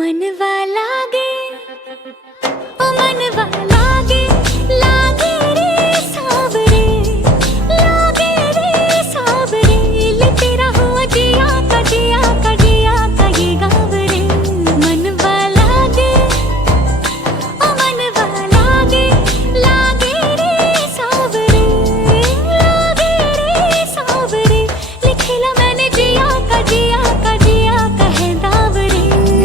मनवा लागे ओ मनवा लागे लागे रे सावरे लागे रे सावरे ले तेरा हुआ जिया का जिया का जिया का ये गाँव रे मनवा लागे ओ मनवा लागे लागे रे सावरे लागे रे सावरे लिखला मैंने जिया का जिया का जिया का है दाव रे।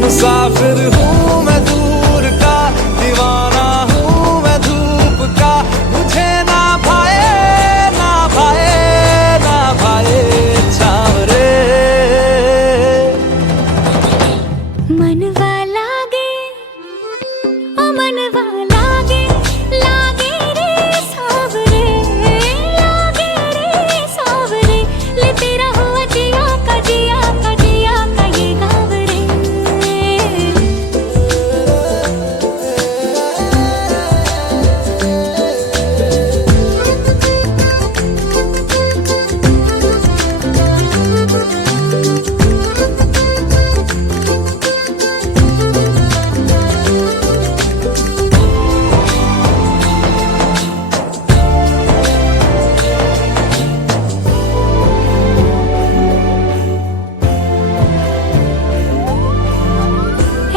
मुसाफिर हूँ मैं दूर का, दीवाना हूँ मैं धूप का, मुझे ना भाए ना भाए ना भाए छाँव रे। मनवा लागे ओ मनवा लागे लागे रे सावरे लागे रे सावरे ले तेरा हुआ जिया का जिया का जिया का ये गाँव रे।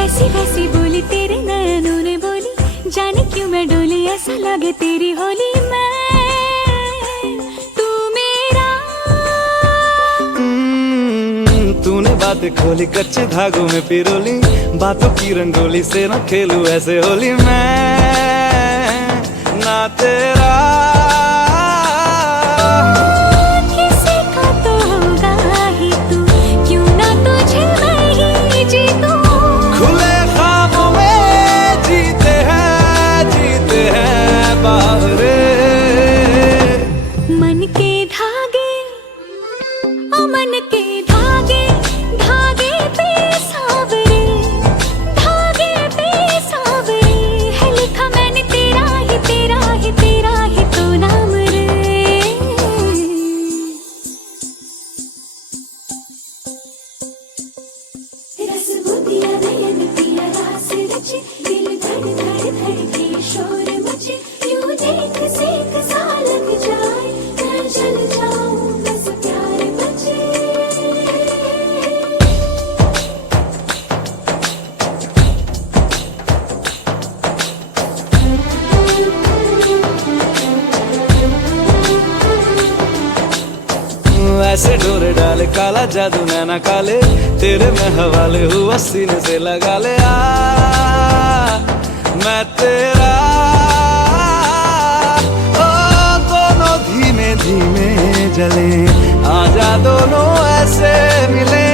ऐसी वैसी बोली तेरे नयनों ने बोली, जाने क्यों मैं डोली ऐसा लगे तेरी होली मैं तू मेरा। तूने बातें खोली कच्चे धागों में पिरोली, बातों की रंगोली से न खेलूं ऐसे होली मैं ना तेरा। किसी का तो होगा ही तू, क्यों ना तुझे मैं ही जीतूं। खुले ख्वाबों में जीते हैं बावरे। मन के धागे ओ मन के धागे धागे पे सावरे धागे पे सावरे है लिखा मैंने तेरा ही तेरा ही तेरा ही तो नाम रे। रस बुंदिया नयन पिया रास रचे, दिल धड़ धड़ धड़के शोर मचे, यूं देख सेक सा लग जाए मैं जल जाऊं बस प्यार बचे। ऐसे डोरे डाले काला जादू नैना काले, तेरे में हवाले हुआ सीने से लगा ले आ मैं तेरा। ओ दोनों धीमे धीमे जले, आजा दोनों ऐसे मिले।